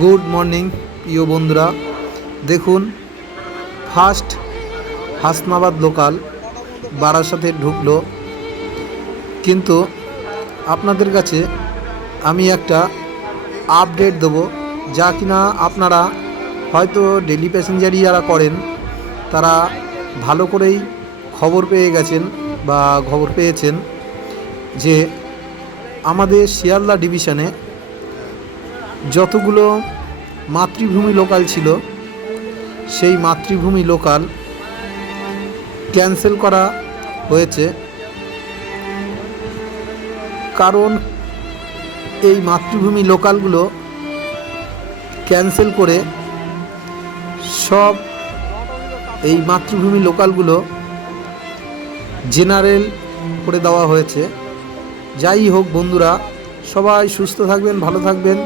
Good morning প্রিয় বন্ধুরা। দেখুন, ফার্স্ট হাসনাবাদ লোকাল বারাসাতে ঢুকলো, কিন্তু আপনাদের কাছে আমি একটা আপডেট দেবো, যা কিনা আপনারা হয়তো ডেলি প্যাসেঞ্জারই যারা করেন তারা ভালো করেই খবর পেয়ে গেছেন বা খবর পেয়েছেন যে আমাদের শিয়ালদা ডিভিশনে যতগুলো মাতৃভূমি লোকাল ছিল সেই মাতৃভূমি লোকাল ক্যান্সেল করা হয়েছে। কারণ এই মাতৃভূমি লোকালগুলো ক্যান্সেল করে সব এই মাতৃভূমি লোকালগুলো জেনারেল করে দেওয়া হয়েছে। যাই হোক বন্ধুরা, সবাই সুস্থ থাকবেন, ভালো থাকবেন।